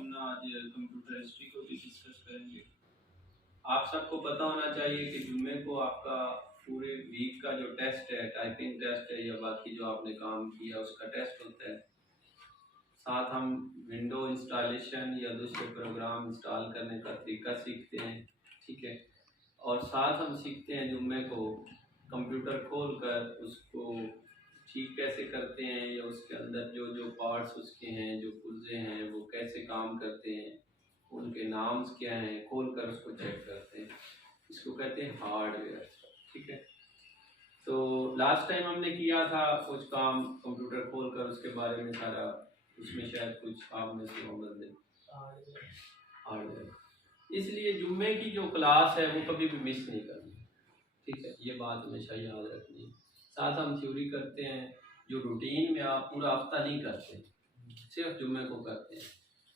अपना आज computer history को भी डिस्कस करेंगे। आप सबको पता होना चाहिए कि जुम्मे को आपका पूरे वीक का जो टेस्ट है, टाइपिंग टेस्ट है या बाकी जो आपने काम किया उसका टेस्ट होता है। साथ हम विंडो इंस्टॉलेशन या दूसरे प्रोग्राम इंस्टॉल करने का तरीका सीखते हैं, ठीक है। और साथ हम सीखते हैं जुम्मे को कंप्यूटर खोल कर उसको ठीक कैसे करते हैं या उसके अंदर जो जो पार्ट्स उसके हैं, जो पुर्जे हैं, वो कैसे काम करते हैं, उनके नाम्स क्या हैं, खोल कर उसको चेक करते हैं। इसको कहते हैं हार्डवेयर, ठीक है। तो लास्ट टाइम हमने किया था कुछ काम कंप्यूटर खोल कर उसके बारे में सारा, उसमें शायद कुछ आप में से मोहम्मद ने हार्डवेयर। इसलिए जुम्मे की जो क्लास है वो कभी भी मिस नहीं करनी, ठीक है। ये बात हमेशा याद रखनी है। साथ हम थ्योरी करते हैं जो रूटीन में आप पूरा हफ्ता नहीं करते, सिर्फ जुम्मे को करते हैं।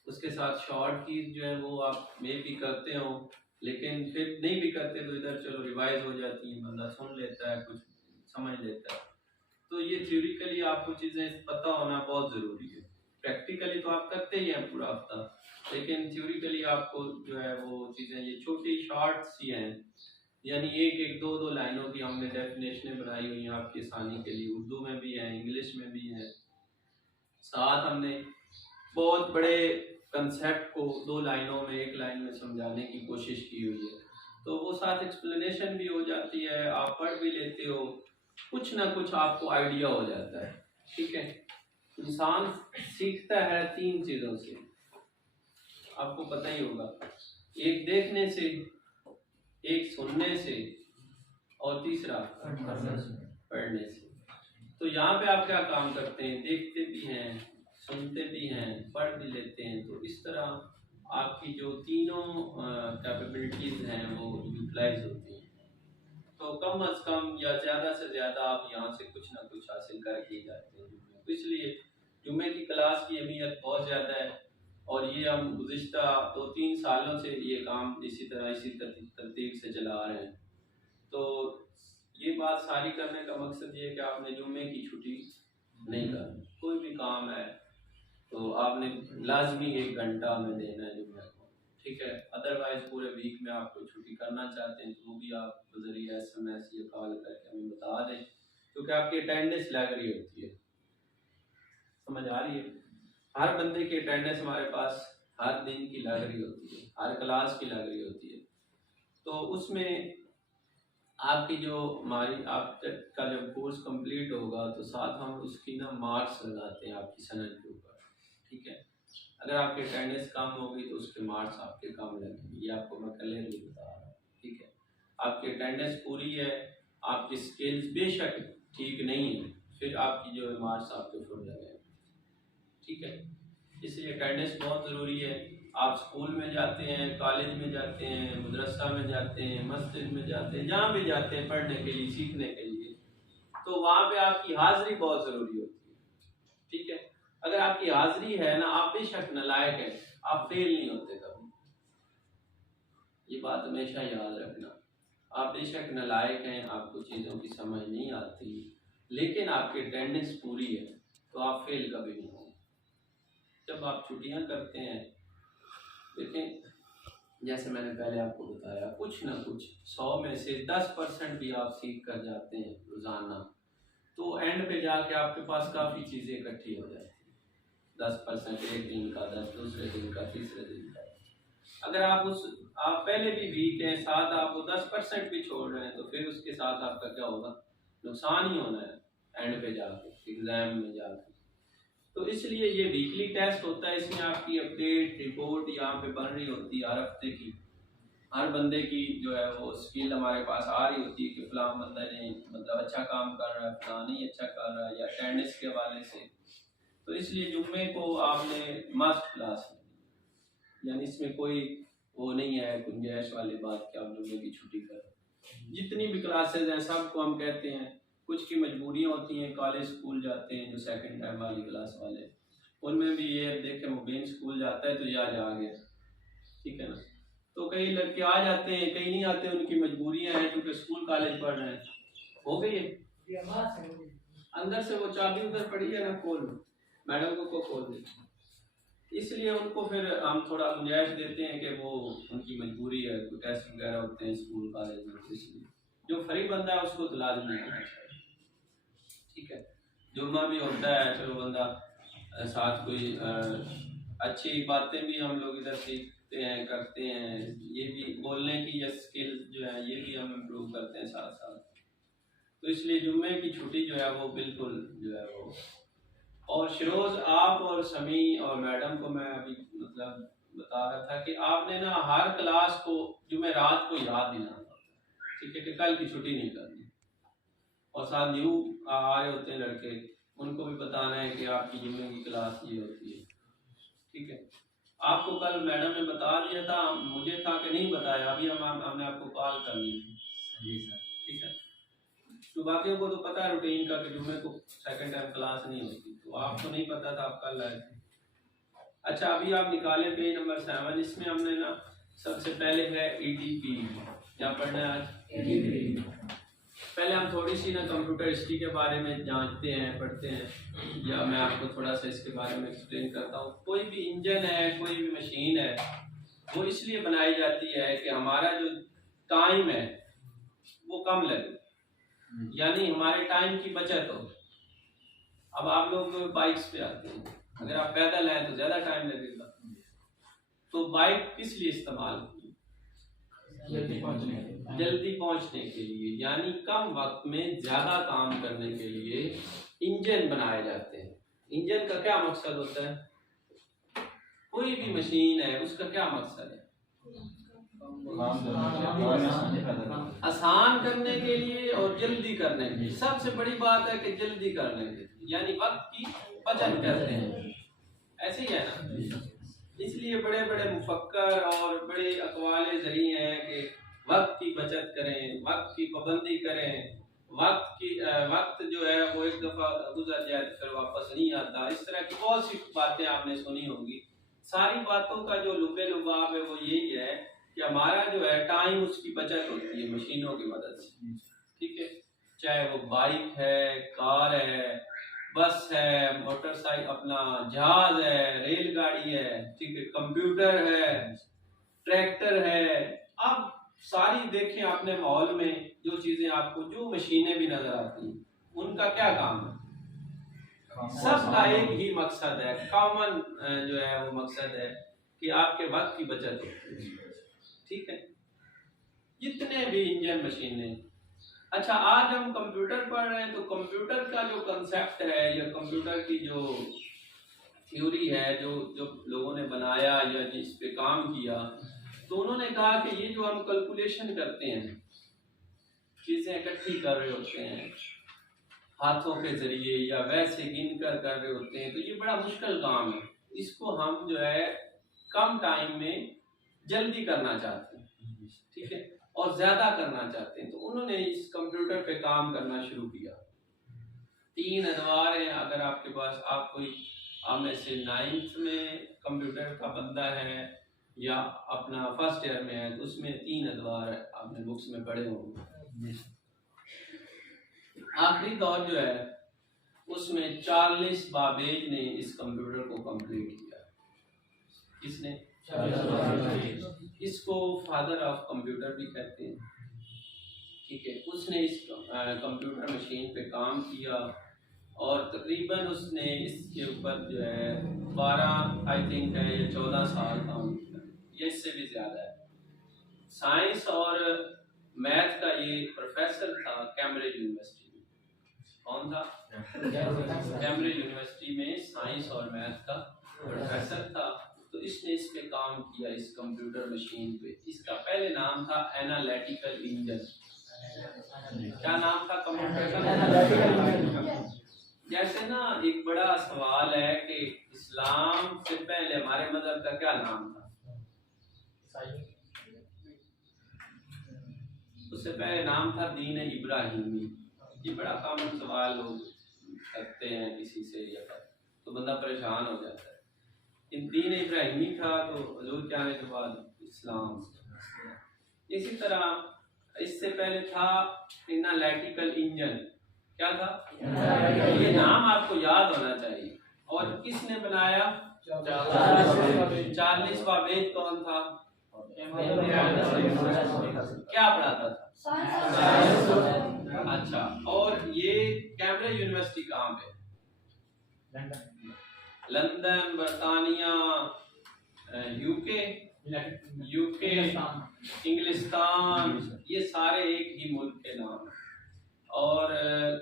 उसके साथ शॉर्ट कीज जो है वो आप में भी करते हो, लेकिन फिर नहीं भी करते तो इधर चलो रिवाइज हो जाती है, बंदा सुन लेता है, कुछ समझ लेता है। तो ये थ्योरिकली आपको चीज़ें पता होना बहुत ज़रूरी है। प्रैक्टिकली तो आप करते ही हैं पूरा हफ्ता, लेकिन थ्योरिकली आपको जो है वो चीज़ें ये छोटी शॉर्ट सी हैं, यानी एक एक दो दो लाइनों की हमने डेफिनेशनें बनाई हुई हैं आपकी आसानी के लिए, उर्दू में भी है, इंग्लिश में भी है। साथ हमने बहुत बड़े कंसेप्ट को दो लाइनों में, एक लाइन में समझाने की कोशिश की हुई है, तो वो साथ एक्सप्लेनेशन भी हो जाती है, आप पढ़ भी लेते हो, कुछ ना कुछ आपको आइडिया हो जाता है, ठीक है। इंसान सीखता है तीन चीज़ों से, आपको पता ही होगा, एक देखने से, एक सुनने से और तीसरा पढ़ने से। तो यहाँ पे आप क्या काम करते हैं, देखते भी हैं, सुनते भी हैं, पढ़ भी लेते हैं। तो इस तरह आपकी जो तीनों कैपेबिलिटीज़ हैं वो यूटिलाइज होती हैं। तो कम अज़ कम या ज़्यादा से ज़्यादा आप यहाँ से कुछ ना कुछ हासिल करके ही जाते हैं जुम्मे। तो इसलिए जुम्मे की क्लास की अहमियत बहुत ज़्यादा है, और ये हम गुज़िश्ता 2-3 सालों से ये काम इसी तरह इसी तरतीब से चला रहे हैं। तो ये बात सारी करने का मकसद ये है कि आपने जुम्मे की छुट्टी नहीं करनी। कोई भी काम है तो आपने लाजमी 1 घंटा में देना है जुम्मे को, ठीक है। अदरवाइज पूरे वीक में आप कोई छुट्टी करना चाहते हैं तो वो भी आप बजरिया SMS या कॉल करके हमें बता दें, क्योंकि आपकी अटेंडेंस लग रही होती है, समझ आ रही है। हर बंदे की अटेंडेंस हमारे पास हर दिन की लग रही होती है, हर क्लास की लग रही होती है। तो उसमें आपकी जो हमारी आप का जब कोर्स कंप्लीट होगा तो साथ हम उसकी ना मार्क्स लगाते हैं आपकी सनद के ऊपर, ठीक है। अगर आपकी अटेंडेंस कम होगी तो उसके मार्क्स आपके कम लगेंगे, ये आपको मैं क्लियरली बता रहा हूँ, ठीक है। आपकी अटेंडेंस पूरी है, आपकी स्किल्स बेशक ठीक नहीं है, फिर आपकी जो है मार्क्स आपके फुल लगेंगे, ठीक है। इसलिए अटेंडेंस बहुत ज़रूरी है। आप स्कूल में जाते हैं, कॉलेज में जाते हैं, मदरसा में जाते हैं, मस्जिद में जाते हैं, जहाँ भी जाते हैं पढ़ने के लिए, सीखने के लिए, तो वहाँ पे आपकी हाज़िरी बहुत ज़रूरी होती है, ठीक है। अगर आपकी हाज़िरी है ना, आप बेशक नालायक हैं, आप फेल नहीं होते कभी, ये बात हमेशा याद रखना। आप बेशक नालायक हैं, आपको चीज़ों की समझ नहीं आती, लेकिन आपकी अटेंडेंस पूरी है तो आप फेल कभी नहीं होंगे। जब आप छुट्टियाँ करते हैं, देखें जैसे मैंने पहले आपको बताया, कुछ ना कुछ 100 में से 10% भी आप सीख कर जाते हैं रोज़ाना, तो एंड पे जाके आपके पास काफ़ी चीज़ें इकट्ठी हो जाती हैं। 10% एक दिन का, 10 दूसरे दिन का, तीसरे दिन का। अगर आप पहले भी वीक हैं, साथ आप वो 10% भी छोड़ रहे हैं, तो फिर उसके साथ आपका क्या होगा, नुकसान ही होना है एंड पे जाके, एग्ज़ाम में जाके। तो इसलिए ये वीकली टेस्ट होता है, इसमें आपकी अपडेट रिपोर्ट यहाँ पे बन रही होती है हर हफ्ते की। हर बंदे की जो है वो स्किल हमारे पास आ रही होती है कि फलां बंदा ने मतलब अच्छा काम कर रहा है, फलां नहीं अच्छा कर रहा है, या अटेंडेंस के हवाले से। तो इसलिए जुम्मे को आपने मस्ट क्लास में, यानी इसमें कोई वो नहीं है गुंजाइश वाली बात कि आप जुम्मे की छुट्टी करें। जितनी भी क्लासेज हैं सबको हम कहते हैं, कुछ की मजबूरियाँ होती हैं, कॉलेज स्कूल जाते हैं जो सेकंड टाइम वाली क्लास वाले, उनमें भी ये देखें मुबीन स्कूल जाता है तो या जा गया, ठीक है ना। तो कई लड़के आ जाते हैं, कई नहीं आते, उनकी मजबूरियाँ हैं क्योंकि स्कूल कॉलेज पढ़ रहे हैं। हो गई है अंदर से वो चाबी उधर पड़ी है ना, खोल मैडम को खोल दे, इसलिए उनको फिर हम थोड़ा गुंजाइश देते हैं कि वो उनकी मजबूरी है, कोई टेस्ट वगैरह होते हैं स्कूल कॉलेज में, तो इसलिए जो फ्री बंदा है उसको तो लाजमी नहीं होना चाहिए। ठीक है, जुम्मा भी होता है, चलो बंदा साथ कोई अच्छी बातें भी हम लोग इधर सीखते हैं, करते हैं, ये भी बोलने की ये स्किल जो है ये भी हम इम्प्रूव करते हैं साथ साथ। तो इसलिए जुम्मे की छुट्टी जो है वो बिल्कुल जो है वो। और शिरोज आप और समी और मैडम को मैं अभी मतलब बता रहा था कि आपने ना हर क्लास को जुमेरात को याद दिलाना, ठीक है, कि कल की छुट्टी नहीं करनी। और साथ न्यू आए होते हैं लड़के, उनको भी बताना है कि आपकी जुम्मे की क्लास ये होती है। ठीक है, आपको कल मैडम ने बता दिया था, मुझे था कि नहीं बताया, अभी हमने आपको कॉल कर ली थी। जी सर, ठीक है। तो बाकियों को तो पता है रूटीन का कि जुम्मे को सेकंड टाइम क्लास नहीं होती, तो आपको नहीं पता था, आप कल आए थे। अच्छा, अभी आप निकाले पेज नंबर 7, इसमें हमने ना सबसे पहले है ETP। क्या पढ़ना है आज? ETP। पहले हम थोड़ी सी ना कंप्यूटर हिस्ट्री के बारे में जानते हैं, पढ़ते हैं, या मैं आपको थोड़ा सा इसके बारे में एक्सप्लेन करता हूँ। कोई भी इंजन है, कोई भी मशीन है, वो इसलिए बनाई जाती है कि हमारा जो टाइम है वो कम लगे, यानी हमारे टाइम की बचत हो। अब आप लोग बाइक्स पे आते हैं, अगर आप पैदल हैं तो ज़्यादा टाइम लगेगा। तो बाइक किस लिए इस्तेमाल की? जल्दी पहुंचने के लिए, यानी कम वक्त में ज़्यादा काम करने के लिए इंजन बनाए जाते हैं। इंजन का क्या मकसद होता है? कोई भी मशीन है उसका क्या मकसद है? आसान करने के लिए और जल्दी करने के लिए। सबसे बड़ी बात है कि जल्दी करने के लिए, यानी वक्त की बचत करते हैं, ऐसे ही है ना। इसलिए बड़े बड़े मुफक्कर और बड़े अकवाले ज़री हैं कि वक्त की बचत करें, वक्त की पाबंदी करें, वक्त जो है वो एक दफ़ा गुजर जाए तो फिर वापस नहीं आता। इस तरह की बहुत सी बातें आपने सुनी होंगी। सारी बातों का जो लुबे लुबाब है वो यही है कि हमारा जो है टाइम उसकी बचत होती है मशीनों की मदद से। ठीक है, चाहे वो बाइक है, कार है, बस है, मोटरसाइकिल, अपना जहाज है, रेलगाड़ी है, ठीक है, कंप्यूटर है, ट्रैक्टर है। अब सारी देखें अपने माहौल में जो चीजें आपको, जो मशीनें भी नजर आती हैं, उनका क्या काम है? सबका एक ही मकसद है, कॉमन जो है वो मकसद है कि आपके वक्त की बचत हो। ठीक है, जितने भी इंजन मशीनें। अच्छा, आज हम कंप्यूटर पढ़ रहे हैं, तो कंप्यूटर का जो कंसेप्ट है या कंप्यूटर की जो थ्योरी है, जो लोगों ने बनाया या जिस पे काम किया, तो उन्होंने कहा कि ये जो हम कैलकुलेशन करते हैं, चीज़ें इकट्ठी कर रहे होते हैं हाथों के जरिए या वैसे गिन कर रहे होते हैं, तो ये बड़ा मुश्किल काम है। इसको हम जो है कम टाइम में जल्दी करना चाहते हैं, ठीक है, और ज़्यादा करना चाहते हैं। तो उन्होंने इस कंप्यूटर पे काम करना शुरू किया। 3 अदवार हैं। अगर आपके पास, आप कोई आप में से 9th में कंप्यूटर का बंदा है या अपना फर्स्ट ईयर में है, तो उसमें 3 अदवार आपने बुक्स में पढ़े होंगे। आखिरी दौर जो है उसमें चार्ल्स बाबेज ने इस कंप्यूटर को कंप्लीट किया। किसने? इसको फादर ऑफ कंप्यूटर भी कहते हैं। ठीक है, उसने इस कंप्यूटर मशीन पे काम किया और तकरीबन उसने इसके ऊपर जो है 12 आई थिंक है या 14 साल काम किया, या इससे भी ज़्यादा है। साइंस और मैथ का ये प्रोफेसर था कैम्ब्रिज यूनिवर्सिटी में। कौन था? कैम्ब्रिज यूनिवर्सिटी में साइंस और मैथ का प्रोफेसर था। तो इसने इस पे काम किया, इस कंप्यूटर मशीन पे। इसका पहले नाम था एनालिटिकल इंजन। क्या नाम था कंप्यूटर का? जैसे ना एक बड़ा सवाल है कि इस्लाम से पहले हमारे मजहब का क्या नाम था? उससे पहले नाम था दीन इब्राहिमी। ये बड़ा कॉमन सवाल लोग करते हैं किसी से, या तो बंदा परेशान हो जाता है। दीन इब्राहिमी था तो हजूर के आने के बाद इस्लाम। इसी तरह इससे पहले था एनालिटिकल इंजन। क्या था? ये नाम आपको याद होना चाहिए। और किसने बनाया? 40वां वेद कौन था? क्या पढ़ाता था? अच्छा, और ये कैम्ब्रिज यूनिवर्सिटी कहाँ पे? लंदन, बर्तानिया, यूके, इंग्लिस्तान, ये सारे एक ही मुल्क के नाम हैं। और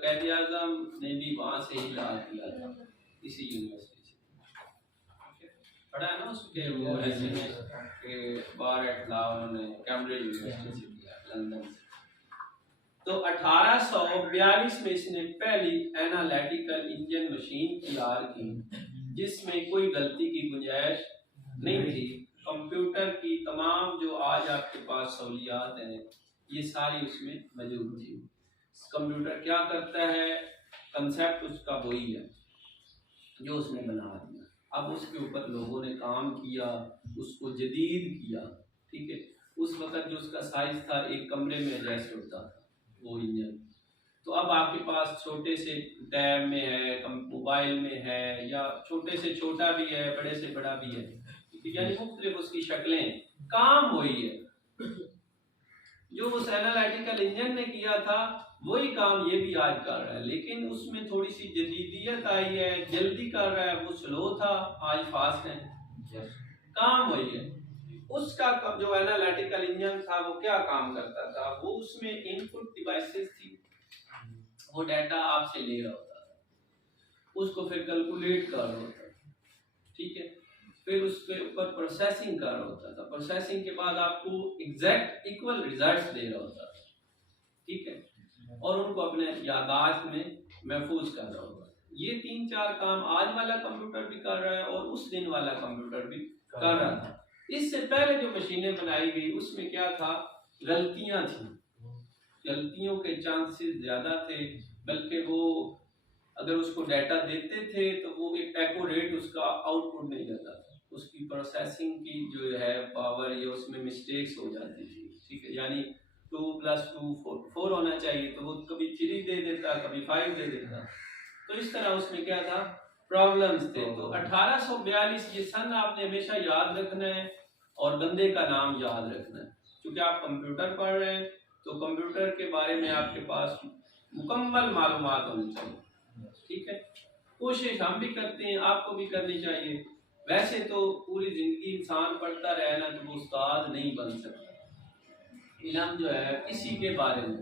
कैद आज़म ने भी वहाँ से ही इलाज किया था, इसी यूनिवर्सिटी से। पढ़ा है ना उसके वो ऐसे में कि बार एट लॉ उन्होंने कैम्ब्रिज यूनिवर्सिटी से किया, लंदन से। तो 1842 में इसने पहली एनालिटिकल इंजन मशीन तैयार की, जिसमें कोई गलती की गुंजाइश नहीं थी। कंप्यूटर की तमाम जो आज आपके पास सहूलियात हैं, ये सारी उसमें मौजूद थी। कंप्यूटर क्या करता है, कंसेप्ट उसका वही है जो उसने बना दिया। अब उसके ऊपर लोगों ने काम किया, उसको जदीद किया, ठीक है। उस वक्त जो उसका साइज था, एक कमरे में एडजस्ट होता था वो इंजन। तो अब आपके पास छोटे से टैब में है, मोबाइल में है, या छोटे से छोटा भी है, बड़े से बड़ा भी है, यानी मुख्तलिफ उसकी शक्लें, काम वही है। जो उस एनालिटिकल इंजन ने किया था वही काम ये भी आज कर रहा है, लेकिन उसमें थोड़ी सी जदीदियत आई है, जल्दी कर रहा है, वो स्लो था, आज फास्ट है। काम वही है। उसका जो एनालिटिकल इंजन था वो क्या काम करता था, वो उसमें इनपुट डिवाइसेस थी, वो डाटा आपसे ले रहा होता था, उसको फिर कैलकुलेट कर रहा होता था, ठीक है। फिर उसके ऊपर प्रोसेसिंग कर रहा होता था, प्रोसेसिंग के बाद आपको एग्जैक्ट इक्वल रिजल्ट्स दे रहा होता था, ठीक है, और उनको अपने याददाश्त में महफूज कर रहा होता था। ये 3-4 काम आज वाला कंप्यूटर भी कर रहा है और उस दिन वाला कंप्यूटर भी कर रहा था। इससे पहले जो मशीनें बनाई गई उसमें क्या था, गलतियां थी, गलतियों के चांसेस ज्यादा थे, बल्कि वो अगर उसको डाटा देते थे तो वो एक एक्यूरेट उसका आउटपुट नहीं देता था, उसकी प्रोसेसिंग की जो है पावर, या उसमें मिस्टेक्स हो जाती थी, ठीक है। यानी 2+2 4 होना चाहिए तो वो कभी 3 दे देता, कभी 5 दे देता। तो इस तरह उसमें क्या था, प्रॉब्लम्स थे। तो 1842 ये सन आपने हमेशा याद रखना है, और बंदे का नाम याद रखना है, क्योंकि आप कंप्यूटर पढ़ रहे हैं तो कंप्यूटर के बारे में आपके पास मुकम्मल मालूमात होनी चाहिए, ठीक है। कोशिश हम भी करते हैं, आपको भी करनी चाहिए। वैसे तो पूरी जिंदगी इंसान पढ़ता रहे ना तो वो उस्ताद नहीं बन सकता। इल्म जो है किसी के बारे में,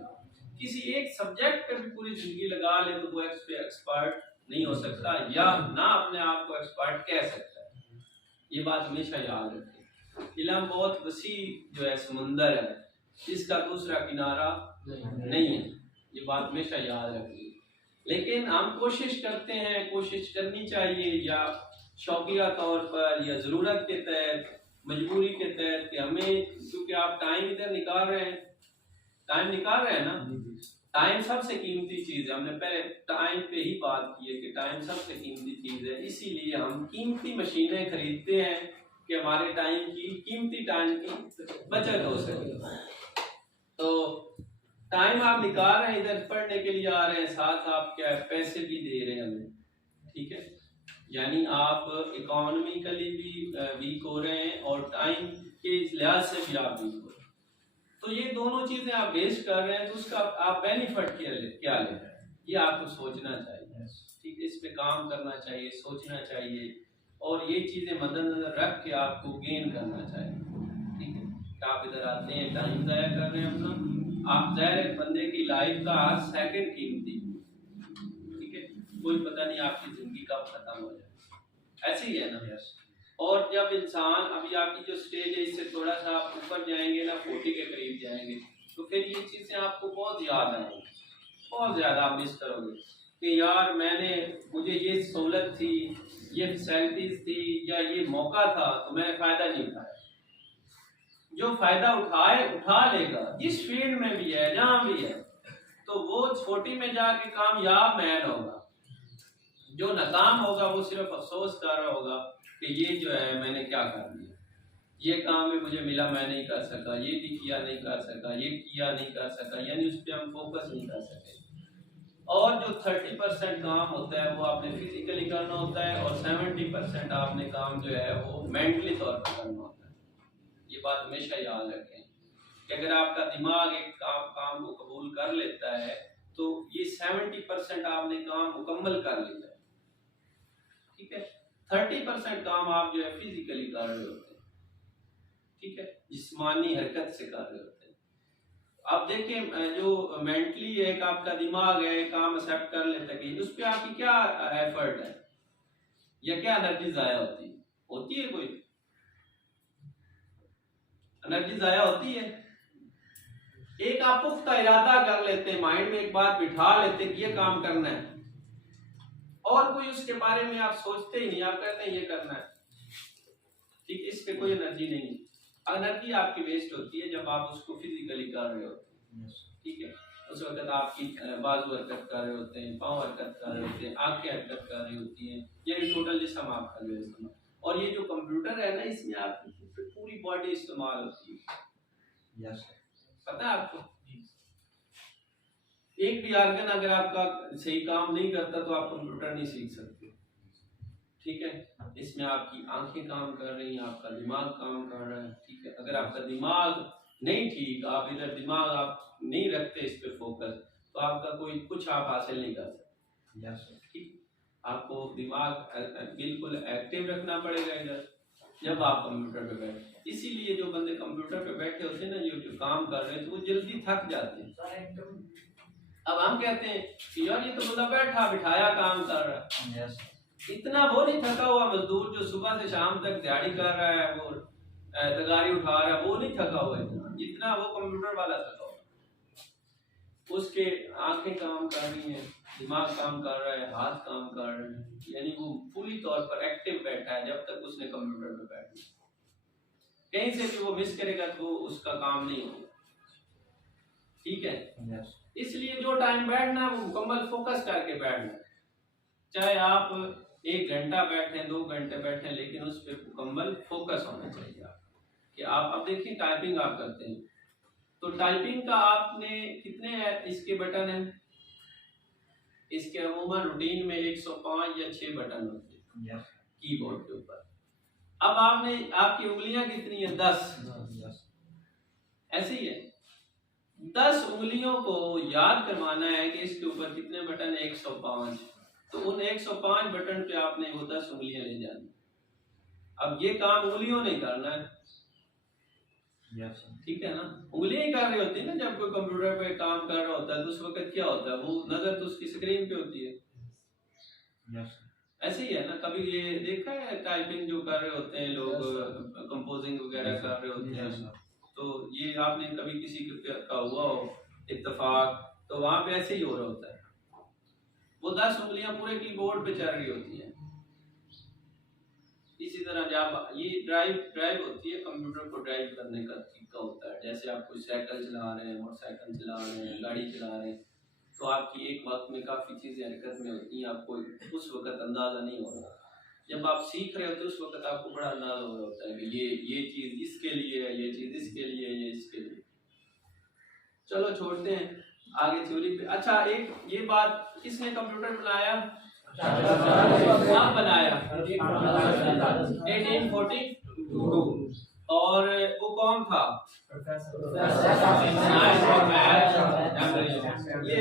किसी एक सब्जेक्ट पे भी पूरी जिंदगी लगा ले तो वो एक्सपर्ट नहीं हो सकता, या ना अपने आप को एक्सपर्ट कह सकता है। ये बात हमेशा याद रखें। इल्म बहुत वसी जो है समुंदर है, इसका दूसरा किनारा नहीं है, ये बात हमेशा याद रखिए। लेकिन हम कोशिश करते हैं, कोशिश करनी चाहिए, या शौकिया तौर पर या ज़रूरत के तहत, मजबूरी के तहत, कि हमें, क्योंकि आप टाइम इधर निकाल रहे हैं, टाइम निकाल रहे हैं ना, टाइम सबसे कीमती चीज़ है। हमने पहले टाइम पे ही बात की है कि टाइम सबसे कीमती चीज़ है, इसीलिए हम कीमती मशीनें खरीदते हैं कि हमारे टाइम की, कीमती टाइम की बचत हो सके। तो टाइम आप निकाल रहे हैं, इधर पढ़ने के लिए आ रहे हैं, साथ आप क्या पैसे भी दे रहे हैं हमें, ठीक है। यानी आप इकोनॉमिकली भी वीक हो रहे हैं और टाइम के लिहाज से भी आप वीक हो रहे हैं। तो ये दोनों चीजें आप वेस्ट कर रहे हैं, तो उसका आप बेनिफिट क्या ले रहे हैं, ये आपको सोचना चाहिए, ठीक है। इस पे काम करना चाहिए, सोचना चाहिए, और ये चीजें मद्देनजर रख के आपको गेन करना चाहिए, ठीक है। आप इधर आते हैं, टाइम ज़ाया कर रहे हैं अपना, आप ज़ाहिर बंदे की लाइफ का हर सेकंड कीमती, ठीक है। कोई पता नहीं आपकी जिंदगी कब खत्म हो जाए, ऐसे ही है ना। और जब इंसान, अभी आपकी जो स्टेज है इससे थोड़ा सा आप ऊपर जाएंगे ना, 40 के करीब जाएंगे, तो फिर ये चीज़ें आपको बहुत याद आएंगी, बहुत ज़्यादा आप मिस करोगे कि यार मुझे ये सहूलत थी, ये फैसिलिटीज थी, या ये मौका था, तो मैंने फ़ायदा नहीं उठाया। जो फ़ायदा उठा लेगा, जिस फील्ड में भी है, जहाँ भी है, तो वो 40 में जाके कामयाब मैन होगा। जो नाकाम होगा वो सिर्फ अफसोस कर रहा होगा कि ये जो है मैंने क्या कर दिया, ये काम में मुझे मिला, मैं नहीं कर सका, ये भी किया नहीं कर सका, ये किया नहीं कर सका, यानी उस पर हम फोकस नहीं कर सके। और जो 30% काम होता है वो आपने फिजिकली करना होता है, और 70% आपने काम जो है वो मेंटली तौर पर करना होता है। ये बात हमेशा याद रखें कि अगर आपका दिमाग एक काम को कबूल कर लेता है तो ये 70% आपने काम मुकम्मल कर लिया है, ठीक है। 30% काम आप जो है फिजिकली कर रहे होते हैं, ठीक है, जिस्मानी हरकत से कर रहे होते हैं। आप देखें जो मेंटली एक आपका दिमाग है काम एक्सेप्ट कर लेता है कि उस पर आपकी क्या एफर्ट है या क्या एनर्जी जाया होती है कोई एनर्जी जाया होती है। एक आप पुख्ता इरादा कर लेते हैं, माइंड में एक बात बिठा लेते हैं कि ये काम करना है, और कोई उसके बारे में आप सोचते ही नहीं, आप कहते हैं ये करना है, ठीक, इस पे कोई एनर्जी नहीं। एनर्जी आपकी वेस्ट होती है जब आप उसको फिजिकली कर रहे होते हैं, ठीक है। उस वक्त आपकी बाजू हरकत कर रहे होते हैं, पाँव हरकत कर रहे होते हैं, आंखें हरकत कर रही होती हैं, ये टोटल जिस्म आपका जो है। और ये जो कंप्यूटर है ना, इसमें आपकी पूरी बॉडी इस्तेमाल होती है। यस, पता है आपको? एक भी ऑर्गन अगर आपका सही काम नहीं करता तो आप कंप्यूटर नहीं सीख सकते, ठीक है। इसमें आपकी आंखें काम कर रही हैं, आपका दिमाग काम कर रहा है, ठीक है। अगर आपका दिमाग नहीं ठीक, आप इधर दिमाग आप नहीं रखते इस पे फोकस, तो आपका कोई कुछ आप हासिल नहीं कर सकते। यस, ठीक। आपको दिमाग बिल्कुल एक्टिव रखना पड़ेगा इधर जब आप कंप्यूटर पे बैठे। इसीलिए जो बंदे कंप्यूटर पे बैठे होते हैं ना, जो काम कर रहे हैं, तो वो जल्दी थक जाते हैं। अब हम कहते हैं कि यार ये तो बंदा बैठा बिठाया काम कर रहा है। yes. इतना वो नहीं थका हुआ मजदूर जो सुबह से शाम तक दिहाड़ी कर रहा है, वो तगारी उठा रहा है, वो नहीं थका हुआ इतना जितना वो कंप्यूटर वाला थका हुआ। उसके आंखें काम कर रही हैं, दिमाग काम कर रहा है, हाथ काम कर रहे हैं, यानी वो पूरी तौर पर एक्टिव बैठा है जब तक उसने कंप्यूटर पे बैठना। कहीं से भी वो मिस करेगा तो उसका काम नहीं होगा, ठीक है। yes. इसलिए जो टाइम बैठना है वो मुकम्मल फोकस करके बैठना, चाहे आप 1 घंटा बैठे 2 घंटे बैठे, लेकिन उस पर मुकम्मल फोकस होना चाहिए कि आप अब देखिए टाइपिंग आप करते हैं तो टाइपिंग का आपने कितने इसके बटन हैं, इसके अमूमन रूटीन में 105 या 6 बटन होते हैं कीबोर्ड के ऊपर। अब आपने आपकी उंगलियां कितनी है? 10। ऐसे ही है, 10 उंगलियों को याद करवाना है कि इसके ऊपर कितने बटन है? 105। तो उन 105 बटन पे आपने वो 10 उंगलियां ले जानी। अब ये काम उंगलियों ने करना है, ठीक है ना। उंगलियां ही कर रही होती है ना, जब कोई कंप्यूटर पे काम कर रहा होता है तो उस वक्त क्या होता है, वो नजर तो उसकी स्क्रीन पे होती है। ऐसे ही है ना, कभी ये देखा है टाइपिंग जो कर रहे होते हैं लोग, कंपोजिंग वगैरह कर रहे होते हैं, तो ये आपने कभी किसी का हुआ हो इत्तेफाक, तो वहां पे ऐसे ही हो रहा होता है, वो 10 उंगलियां पूरे कीबोर्ड पे चल रही होती हैं। इसी तरह जब ये ड्राइव होती है, कंप्यूटर को ड्राइव करने का तरीका होता है। जैसे आप कोई साइकिल चला रहे हैं, मोटरसाइकिल चला रहे हैं, गाड़ी चला रहे हैं, तो आपकी एक वक्त में काफ़ी चीज़ें हरकत में होती हैं, आपको उस वक्त अंदाज़ा नहीं हो रहा। जब आप सीख रहे होते हैं उस वक्त आपको बड़ा अंदाज़ा हो रहा होता है कि ये चीज़ इसके लिए है, ये चीज़ इसके लिए है, ये इसके लिए। चलो छोड़ते हैं आगे थ्योरी पे। अच्छा, एक ये बात, किसने कंप्यूटर बनाया? कब बनाया? 1842। और वो कौन था? ये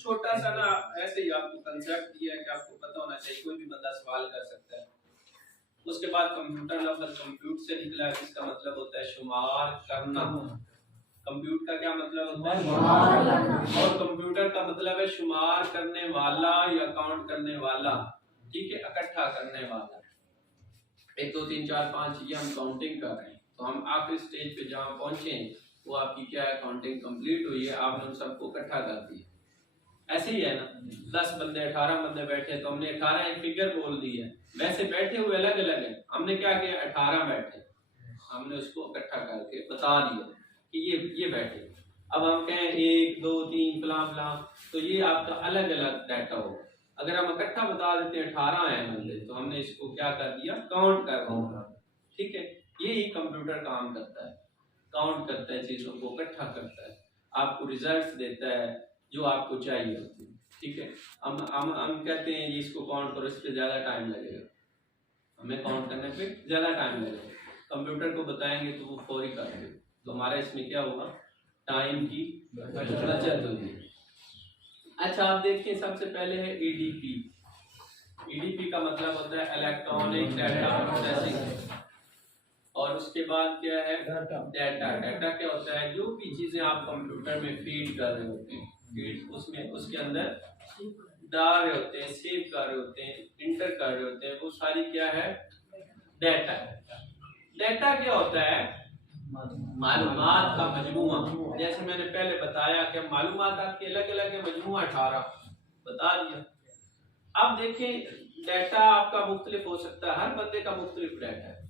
छोटा सा ना ऐसे ही आपको कंसेप्ट दिया है कि आपको पता होना चाहिए, कोई भी बंदा सवाल कर सकता है। उसके बाद कंप्यूटर लफ्ज़ कंप्यूट से निकला है, जिसका मतलब होता है शुमार करना। कंप्यूट का क्या मतलब होता है? और कंप्यूटर का मतलब है शुमार करने वाला या काउंट करने वाला, ठीक है, इकट्ठा करने वाला। 1 2 3 4 5 ये हम काउंटिंग कर रहे हैं, तो हम आखिरी स्टेज पे जहाँ पहुंचे वो आपकी क्या है, काउंटिंग कंप्लीट हुई है, आपने उन सबको इकट्ठा कर दिया। ऐसे ही है ना, 10 बंदे 18 बंदे बैठे तो हमने 18 एक फिगर बोल दी है, वैसे बैठे हुए अलग अलग है, हमने क्या किया 18 बैठे, हमने उसको इकट्ठा करके बता दिया कि ये बैठे। अब हम कहें 1 2 3 फलां फलां, तो ये आपका अलग अलग डाटा होगा। अगर हम इकट्ठा बता देते हैं 18 हैं बंदे, तो हमने इसको क्या कर दिया, काउंट कर दिया, ठीक है। यही कंप्यूटर काम करता है, काउंट करता है, चीज़ों को इकट्ठा करता है, आपको रिजल्ट्स देता है जो आपको चाहिए होती है। ठीक है। हम कहते हैं इसको काउंट करो, इस पर ज़्यादा टाइम लगेगा, हमें काउंट करने पे ज़्यादा टाइम लगेगा। कंप्यूटर को बताएंगे तो वो फौरी कर देगा, तो हमारा इसमें क्या होगा, टाइम की बचत होगी। अच्छा आप देखिए, सबसे पहले है ईडीपी। ईडीपी का मतलब होता है इलेक्ट्रॉनिक डाटा प्रोसेसिंग, और उसके बाद क्या है डाटा। डाटा क्या होता है, जो भी चीजें आप कंप्यूटर में फीड कर रहे होते हैं, फीड उसमें उसके अंदर डाल रहे होते हैं, सेव कर रहे होते हैं, इंटर कर रहे होते हैं, वो सारी क्या है, डाटा। डाटा क्या होता है, मालूमात का मजमूआ। जैसे मैंने पहले बताया कि मालूमात आपके अलग अलग है, मजमूआ 18 बता दिया। अब देखें डाटा आपका मुख्तलिफ हो सकता है, हर बंदे का मुख्तलिफ डाटा है।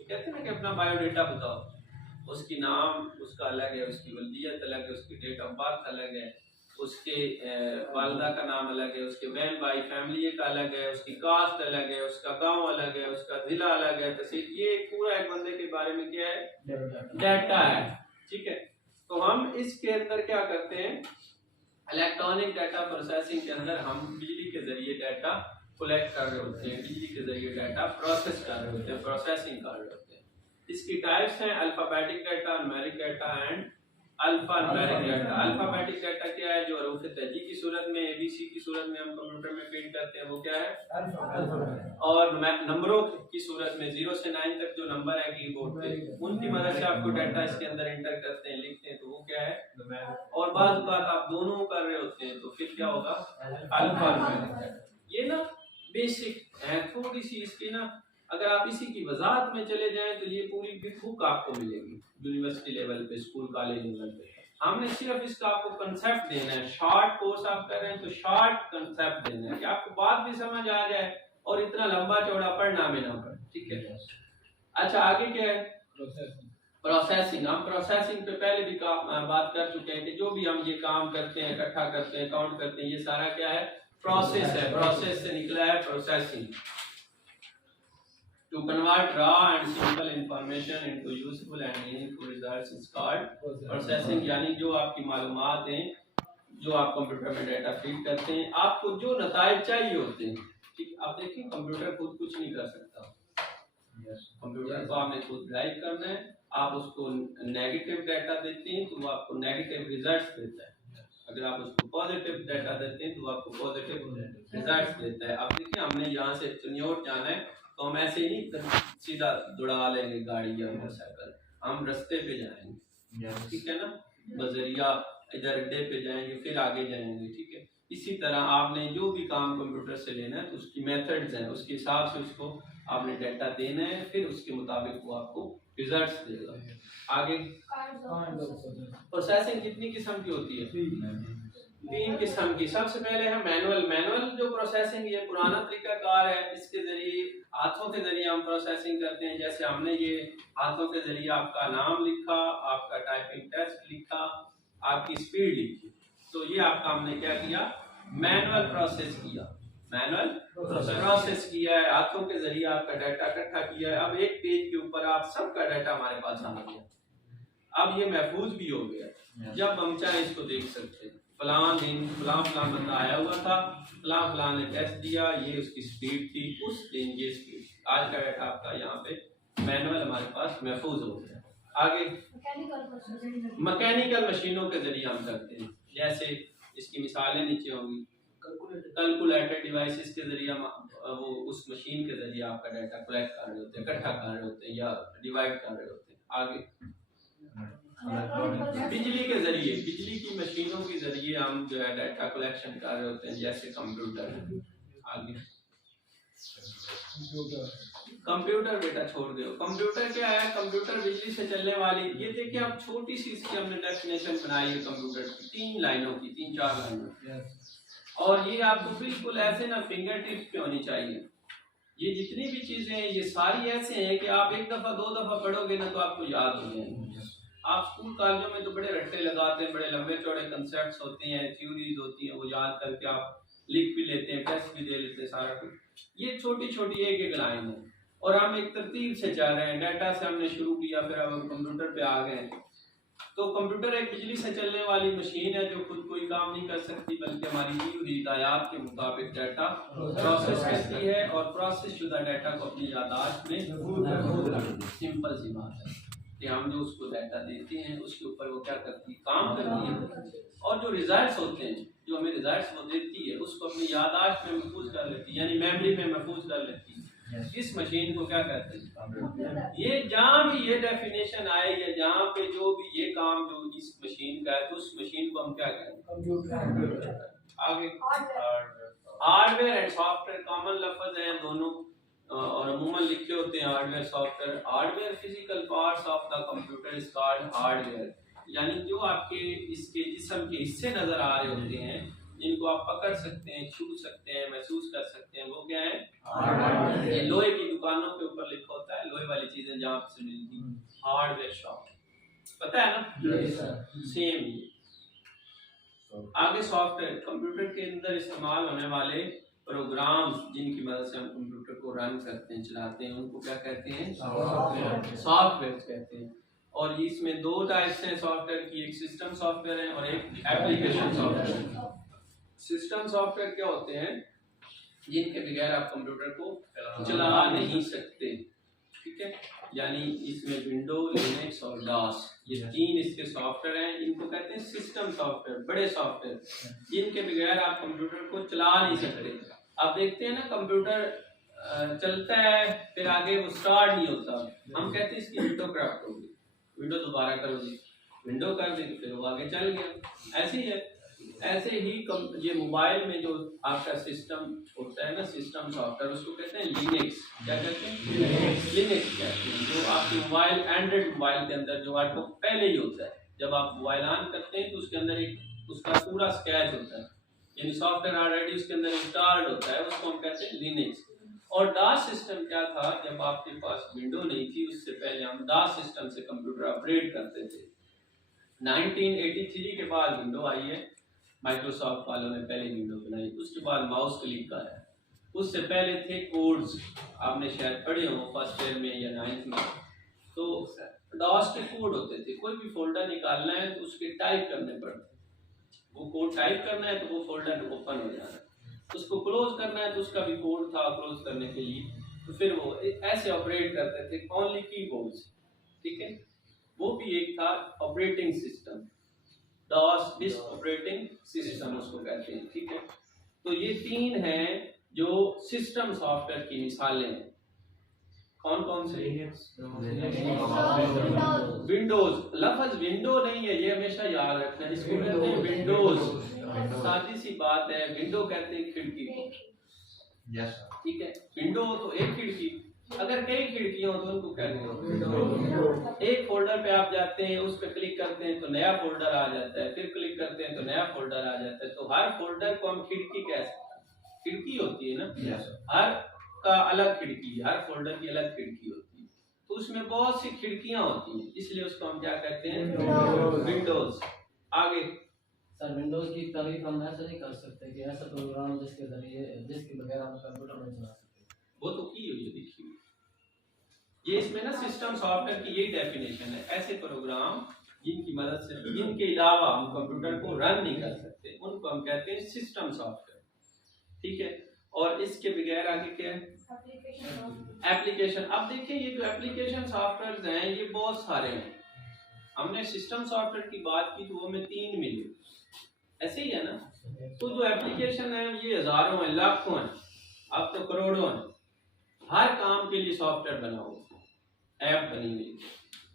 कहते हैं ना कि अपना बायोडेटा बताओ, उसकी नाम उसका अलग है, उसकी वल्दियत अलग है, उसकी डेट ऑफ बर्थ अलग है, उसके वालदा का नाम अलग है, उसके बहन भाई फैमिली का अलग है, उसकी कास्ट अलग है, उसका गांव अलग है, उसका जिला अलग है, तहसील, ये पूरा एक बंदे के बारे में क्या है, डाटा है। ठीक है, तो हम इसके अंदर क्या करते हैं, इलेक्ट्रॉनिक डाटा प्रोसेसिंग के अंदर हम बिजली के जरिए डाटा कलेक्ट कर रहे होते हैं, बिजली के जरिए डाटा प्रोसेस कर रहे होते हैं, प्रोसेसिंग कर रहे होते हैं। इसकी टाइप्स हैं alphabetic data, numeric data and alpha numeric data. Alphabetic data क्या है, जो हरूफ तहजी की सूरत में, एबीसी की सूरत में हम कंप्यूटर में प्रिंट करते हैं, वो क्या है अल्फाबेट। और नंबरों की सूरत में 0 से 9 तक जो नंबर है कीबोर्ड पे, उनकी मदद से आपको डाटा इसके अंदर इंटर करते हैं, लिखते हैं, तो वो क्या है। और बाद बात आप दोनों कर रहे होते हैं, तो फिर क्या होगा, अल्फा न्यूमेरिक डाटा। ये ना बेसिक है, थोड़ी सी इसकी ना, अगर आप इसी की वजाहत में चले जाएं तो ये पूरी बुक आपको मिलेगी यूनिवर्सिटी लेवल पे, स्कूल कॉलेज लेवल पे। हमने सिर्फ इसका आपको कंसेप्ट देना है, शॉर्ट कोर्स आप कर रहे हैं तो शॉर्ट कंसेप्ट देना है कि आपको बात भी समझ आ जाए और इतना लंबा चौड़ा पढ़ना में ना पड़े। ठीक है, अच्छा आगे क्या है, प्रोसेसिंग। हम प्रोसेसिंग पे पहले भी बात कर चुके हैं कि जो भी हम ये काम करते हैं, इकट्ठा करते हैं, काउंट करते हैं, ये सारा क्या है, प्रोसेस है। प्रोसेस से निकला है processing. To convert raw and simple information into useful and meaningful results is called processing। यानी जो आपकी मालूमात हैं, जो आप कंप्यूटर में डाटा फीड करते हैं, आपको जो नताइज चाहिए होते हैं। ठीक, आप देखिए कंप्यूटर खुद कुछ नहीं कर सकता, कंप्यूटर को आपने खुद ड्राइव करना है। आप उसको नेगेटिव डाटा देते हैं तो वो आपको नेगेटिव रिजल्ट्स देता है, अगर आप उसको पॉजिटिव डाटा देते हैं तो वो आपको पॉजिटिव रिजल्ट्स देता है। अब देखिए हमने यहाँ से चनियोट जाना है, तो हम ऐसे ही नहीं सीधा दौड़ा लेंगे गाड़ी या मोटरसाइकिल, हम रास्ते पे जाएंगे। ठीक है ना, बजरिया इधर अड्डे पे जाएंगे, फिर आगे जाएंगे। ठीक है, इसी तरह आपने जो भी काम कंप्यूटर से लेना है तो उसकी मेथड्स हैं, उसके हिसाब से उसको आपने डाटा देना है, फिर उसके मुताबिक वो आपको रिजल्ट्स देगा। आगे प्रोसेसिंग कितनी किस्म की होती है, 3 किस्म की। सबसे पहले है मैनुअल। मैनुअल जो प्रोसेसिंग, ये पुराना तरीकाकार है, इसके जरिए हाथों के जरिए हम प्रोसेसिंग करते हैं। जैसे हमने ये हाथों के जरिए आपका नाम लिखा, आपका टाइपिंग टेस्ट लिखा, आपकी स्पीड लिखी, तो ये आपका हमने क्या किया, मैनुअल प्रोसेस किया, मैनुअल प्रोसेस किया है, हाथों के जरिए आपका डाटा इकट्ठा किया है। अब एक पेज के ऊपर आप सबका डाटा हमारे पास आ गया, अब ये महफूज भी हो गया, जब हम चाहे इसको देख सकते हैं। फलां दिन फलां बंदा आया हुआ था, फलां ने टेस्ट दिया, ये उसकी स्पीड थी, उस दिन ये स्पीड। आज का डाटा आपका यहाँ पे मैनुअल हमारे पास महफूज हो गया। आगे मैकेनिकल मशीनों के जरिए हम करते हैं, जैसे इसकी मिसालें नीचे होंगी। कैलकुलेटर डिवाइसेस के जरिए हम वो उस मशीन के जरिए आपका डाटा कलेक्ट कर रहे होते हैं, इकट्ठा कर रहे होते हैं या डिवाइड कर रहे होते हैं। आगे बिजली के जरिए, बिजली की मशीनों के जरिए हम जो है डाटा कलेक्शन कर रहे होते हैं, जैसे कंप्यूटर। आगे कंप्यूटर बेटा छोड़ दो, कंप्यूटर क्या है, कंप्यूटर बिजली से चलने वाली। ये देखिए आप छोटी सी इसकी हमने डेफिनेशन बनाई है कंप्यूटर की, 3 लाइनों की, 3-4 लाइनों, और ये आपको बिल्कुल ऐसे ना फिंगर टिप्स पे होनी चाहिए। ये जितनी भी चीजें हैं ये सारी ऐसे हैं कि आप 1 दफा 2 दफा पढ़ोगे ना तो आपको याद हो जाएंगे। आप स्कूल कॉलेजों में तो बड़े रट्टे लगाते हैं, बड़े लंबे चौड़े कंसेप्ट्स होते हैं, थ्योरीज होती हैं, वो याद करके आप लिख भी लेते हैं, टेस्ट भी दे लेते हैं, सारा कुछ। ये छोटी छोटी एक लाइन है, और हम एक तरतीब से जा रहे हैं। डाटा से हमने शुरू किया, फिर अब हम कंप्यूटर पे आ गए, तो कंप्यूटर एक बिजली से चलने वाली मशीन है जो खुद कोई काम नहीं कर सकती, बल्कि हमारी दी हुई हिदायत के मुताबिक डाटा प्रोसेस करती है और प्रोसेस शुदा डाटा को अपनी याददाश्त में। सिंपल सी बात है कि हम जो उसको डाटा देते हैं उसके ऊपर वो क्या करती है, काम करती है, और जो रिजल्ट्स होते हैं, जो हमें रिजल्ट्स वो देती है, उसको अपनी याददाश्त में महफूज कर लेती है, यानी मेमोरी में महफूज कर लेती है। इस मशीन को क्या कहते हैं? ये जहाँ भी ये डेफिनेशन आए या जहाँ पे जो भी ये काम जो इस मशीन का है, तो उस मशीन को हम क्या कहें? कंप्यूटर। आगे हार्डवेयर एंड सॉफ्टवेयर कॉमन लफ्ज हैं दोनों, और अमूमन लिखे होते हैं hardware software. Hardware physical parts of the computer is called hardware, यानी जो आपके इसके जिस्म के हिस्से नजर आ रहे होते हैं, जिनको आप पकड़ सकते हैं, छू सकते हैं, महसूस कर सकते हैं, वो क्या है? हार्डवेयर। ये लोहे की दुकानों के ऊपर लिखा होता है, लोहे वाली चीजें जहाँ से मिलती हैं, हार्डवेयर शॉप, पता है ना? सेम ही। आगे सॉफ्टवेयर, कंप्यूटर के अंदर इस्तेमाल होने वाले प्रोग्राम्स जिनकी मदद से हम कंप्यूटर को रन करते हैं, चलाते हैं, उनको क्या कहते हैं? सॉफ्टवेयर कहते हैं। और इसमें दो टाइप्स हैं सॉफ्टवेयर की, एक सिस्टम सॉफ्टवेयर है और एक एप्लीकेशन सॉफ्टवेयर। सिस्टम सॉफ्टवेयर क्या होते हैं? जिनके बगैर आप कंप्यूटर को चला नहीं सकते, ठीक है? यानी इसमें विंडो, लिनक्स और डॉस, ये तीन इसके सॉफ्टवेयर हैं, इनको कहते हैं सिस्टम सॉफ्टवेयर, बड़े सॉफ्टवेयर, जिनके बगैर आप कंप्यूटर को चला नहीं सकते। आप देखते हैं ना कंप्यूटर चलता है फिर आगे वो स्टार्ट नहीं होता, हम कहते हैं इसकी विंडो क्रैप्ट हो गई, विंडो दोबारा करो जी, विंडो कर दी फिर वो आगे चल गया। ऐसे ही है, ऐसे ही ये मोबाइल में जो आपका सिस्टम होता है ना, सिस्टम सॉफ्टवेयर, उसको कहते हैं लिनक्स। क्या कहते हैं? लिनक्स कहते हैं। जो आपके मोबाइल, एंड्रॉइड मोबाइल के अंदर जो आपको पहले ही होता है, जब आप मोबाइल ऑन करते हैं तो उसके अंदर एक उसका पूरा स्केच होता है, यानी सॉफ्टवेयर ऑलरेडी उसके अंदर इंस्टॉल्ड होता है, उसको हम कहते हैं लिनक्स। और डॉस सिस्टम क्या था? जब आपके पास विंडो नहीं थी, उससे पहले हम डॉस सिस्टम से कंप्यूटर ऑपरेट करते थे। 1983 के बाद विंडो आई है, माइक्रोसॉफ्ट वालों ने पहले विंडो बनाई, उसके बाद माउस क्लिक आया। उससे पहले थे कोड्स, आपने शायद पढ़े हो फर्स्ट ईयर में या 9th में, तो डॉस के कोड होते थे, कोई भी फोल्डर निकालना है तो उसके टाइप करने पड़ते, वो कोड टाइप करना है तो वो फोल्डर ओपन हो जाना, उसको क्लोज करना है तो उसका भी कोड था क्लोज करने के लिए, तो फिर वो ऐसे ऑपरेट करते थे, ओनली कीबोर्ड्स, ठीक है? वो भी एक था operating system, DOS disk operating system उसको कहते हैं, ठीक है? तो ये तीन हैं जो सिस्टम सॉफ्टवेयर की मिसालें हैं। कौन कौन से? विंडोज, लफ्ज विंडो नहीं है, ये हमेशा याद रखना, इसको कहते हैं विंडोज। सादी सी बात है, विंडो कहते हैं खिड़की को, ठीक है? विंडो तो एक खिड़की, अगर कई खिड़कियां हो तो उनको कहते हैं। एक फोल्डर पे आप जाते हैं, उस पर क्लिक करते हैं तो नया फोल्डर आ जाता है, फिर क्लिक करते हैं तो नया फोल्डर आ जाता है, तो हर फोल्डर को हम खिड़की कह सकते हैं। खिड़की होती है ना, हर का अलग खिड़की, हर फोल्डर की अलग खिड़की होती है, तो उसमें बहुत सी खिड़कियां होती हैं, इसलिए उसको हम क्या कहते हैं? विंडोज। आगे सर, विंडोज की तारीफ हम ऐसे नहीं कर सकते कि ऐसा प्रोग्राम जिसके जरिए, जिसके बगैर हम कंप्यूटर नहीं चला सकते, वो तो की हुई है, देखिए ये इसमें ना सिस्टम सॉफ्टवेयर की यही डेफिनेशन है, ऐसे प्रोग्राम जिनकी मदद से, जिनके अलावा हम कंप्यूटर को रन नहीं कर सकते, उनको हम कहते हैं सिस्टम सॉफ्टवेयर, ठीक है? और इसके बगैर आगे क्या है? एप्लीकेशन। अब देखिए ये जो एप्लीकेशन सॉफ्टवेयर हैं ये बहुत सारे हैं, हमने सिस्टम सॉफ्टवेयर की बात की तो वो में 3 मिले, ऐसे ही है ना? तो जो एप्लीकेशन है ये हजारों हैं, लाखों हैं, अब तो करोड़ों हैं। हर काम के लिए सॉफ्टवेयर बना हुआ, ऐप बनी हुई,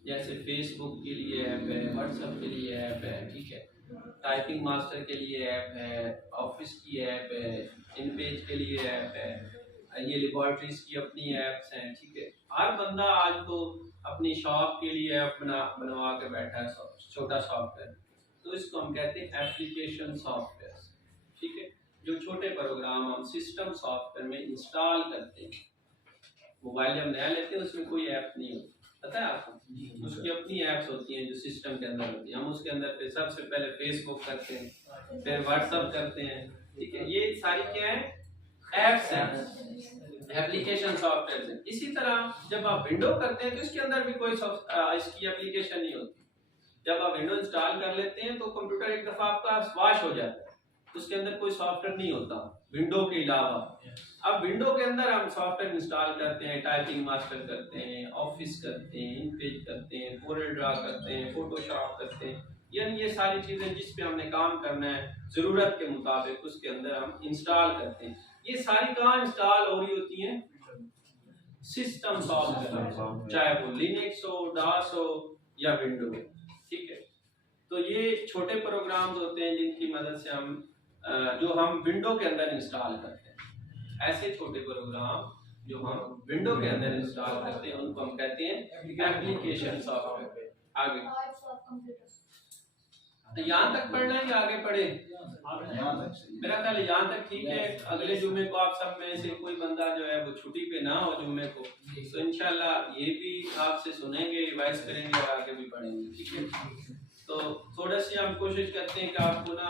जैसे फेसबुक के लिए ऐप है, व्हाट्सएप के लिए ऐप है, ठीक है? टाइपिंग मास्टर के लिए ऐप है, ऑफिस की ऐप है, इनपेज के लिए ऐप है, ये लेबोरेटरीज की अपनी ऐप्स हैं, ठीक है? हर बंदा आज तो अपनी शॉप के लिए ऐप बनवा के बैठा है, छोटा सॉफ्टवेयर, तो इसको हम कहते हैं एप्लीकेशन सॉफ्टवेयर, ठीक है? जो छोटे प्रोग्राम हम सिस्टम सॉफ्टवेयर में इंस्टॉल करते हैं। मोबाइल जब नया लेते हैं उसमें कोई ऐप नहीं होती, पता है आपको? उसकी अपनी ऐप्स होती हैं जो सिस्टम के अंदर होती हैं, हम उसके अंदर फिर सबसे पहले फेसबुक करते हैं, फिर व्हाट्सएप करते हैं, ठीक है? ये सारी क्या है? ऐप्स हैं, एप्लीकेशन सॉफ्टवेयर है। इसी तरह जब आप विंडो करते हैं तो इसके अंदर भी कोई इसकी एप्लीकेशन नहीं होती, जब आप विंडो इंस्टॉल कर लेते हैं तो कंप्यूटर एक दफ़ा आपका वॉश हो जाता है, उसके अंदर कोई सॉफ्टवेयर नहीं होता विंडो के अलावा। अब विंडो के अंदर हम सॉफ्टवेयर इंस्टॉल करते हैं, टाइपिंग मास्टर करते हैं, ऑफिस करते हैं, इनपेज करते हैं, कोरल ड्रा करते हैं, फोटोशॉप करते हैं, यानी ये सारी चीज़ें जिस पे हमने काम करना है ज़रूरत के मुताबिक उसके अंदर हम इंस्टॉल करते हैं। ये सारी कहाँ इंस्टॉल हो रही होती हैं? सिस्टम सॉफ्टवेयर, चाहे वो लिनक्स हो, डास हो या विंडो, ठीक है। तो ये छोटे प्रोग्राम्स होते हैं जिनकी मदद से हम जो हम विंडो के अंदर इंस्टॉल करते हैं। ऐसे छोटे प्रोग्राम जो हम विंडो के अंदर इंस्टॉल करते हैं उनको हम कहते हैं एप्लीकेशन सॉफ्टवेयर। आगे तो यहाँ तक पढ़ना है या आगे पढ़े? मेरा ख्याल यहाँ तक ठीक है। अगले जुम्मे को आप सब में से कोई बंदा जो है वो छुट्टी पे ना हो जुम्मे को, तो इंशाल्लाह ये भी आपसे सुनेंगे, रिवाइज करेंगे और आगे भी पढ़ेंगे, ठीक है। तो थोड़ा सी हम कोशिश करते हैं कि आपको ना